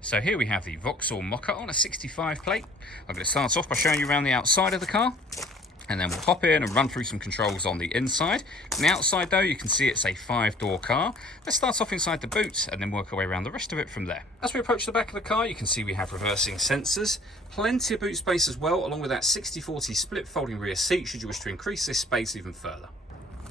So here we have the Vauxhall Mokka on a 65 plate. I'm going to start off by showing you around the outside of the car, and then we'll hop in and run through some controls on the inside. On the outside though, you can see it's a 5-door car. Let's start off inside the boot and then work our way around the rest of it from there. As we approach the back of the car, you can see we have reversing sensors, plenty of boot space as well, along with that 60/40 split folding rear seat should you wish to increase this space even further.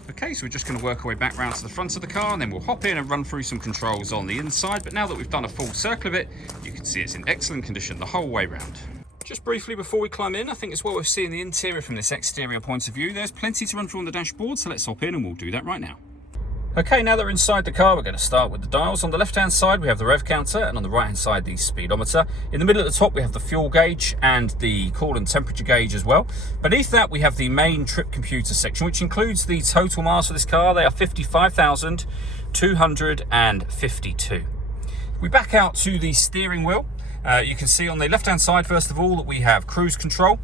Okay, so we're just going to work our way back round to the front of the car, and then we'll hop in and run through some controls on the inside. But now that we've done a full circle of it, you can see it's in excellent condition the whole way round. Just briefly before we climb in, I think it's well worth seeing the interior from this exterior point of view. There's plenty to run through on the dashboard, so let's hop in and we'll do that right now. Okay, now that we're inside the car, we're going to start with the dials. On the left-hand side, we have the rev counter, and on the right-hand side, the speedometer. In the middle at the top, we have the fuel gauge and the coolant temperature gauge as well. Beneath that, we have the main trip computer section, which includes the total miles for this car. They are 55,252. We back out to the steering wheel. You can see on the left-hand side, first of all, that we have cruise control.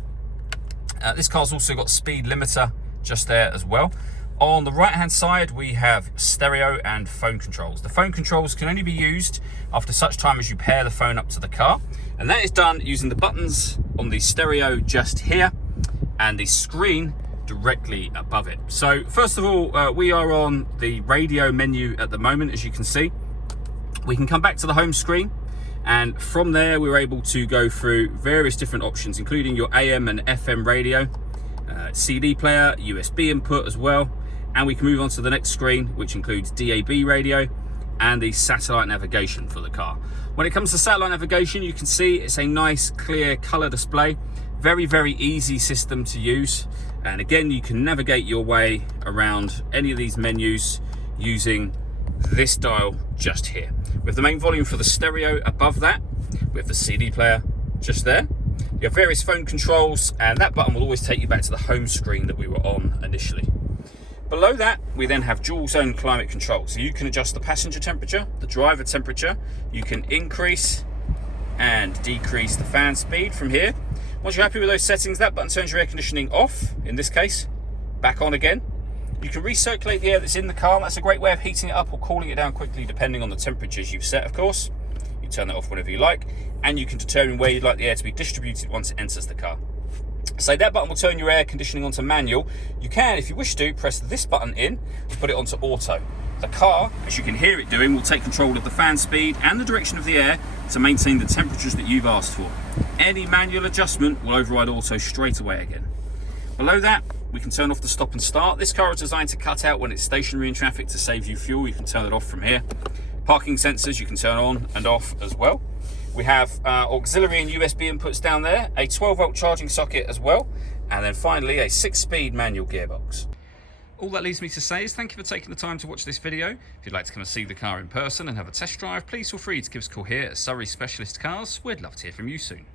This car's also got speed limiter just there as well. On the right-hand side, we have stereo and phone controls. The phone controls can only be used after such time as you pair the phone up to the car. And that is done using the buttons on the stereo just here and the screen directly above it. So first of all, we are on the radio menu at the moment, as you can see. We can come back to the home screen, and from there we're able to go through various different options, including your AM and FM radio, CD player, USB input as well. And we can move on to the next screen, which includes DAB radio and the satellite navigation for the car. When it comes to satellite navigation, you can see it's a nice clear color display. Very, very easy system to use. And again, you can navigate your way around any of these menus using this dial just here. With the main volume for the stereo above that, with the CD player just there. You have various phone controls, and that button will always take you back to the home screen that we were on initially. Below that, we then have dual zone climate control. So you can adjust the passenger temperature, the driver temperature. You can increase and decrease the fan speed from here. Once you're happy with those settings, that button turns your air conditioning off, in this case, back on again. You can recirculate the air that's in the car. That's a great way of heating it up or cooling it down quickly, depending on the temperatures you've set, of course. You turn that off whenever you like, and you can determine where you'd like the air to be distributed once it enters the car. So that button will turn your air conditioning onto manual. You can, if you wish to, press this button in and put it onto auto. The car, as you can hear it doing, will take control of the fan speed and the direction of the air to maintain the temperatures that you've asked for. Any manual adjustment will override auto straight away again. Below that, we can turn off the stop and start. This car is designed to cut out when it's stationary in traffic to save you fuel. You can turn it off from here. Parking sensors you can turn on and off as well. We have auxiliary and USB inputs down there, a 12-volt charging socket as well, and then finally a 6-speed manual gearbox. All that leaves me to say is thank you for taking the time to watch this video. If you'd like to come and see the car in person and have a test drive, please feel free to give us a call here at Surrey Specialist Cars. We'd love to hear from you soon.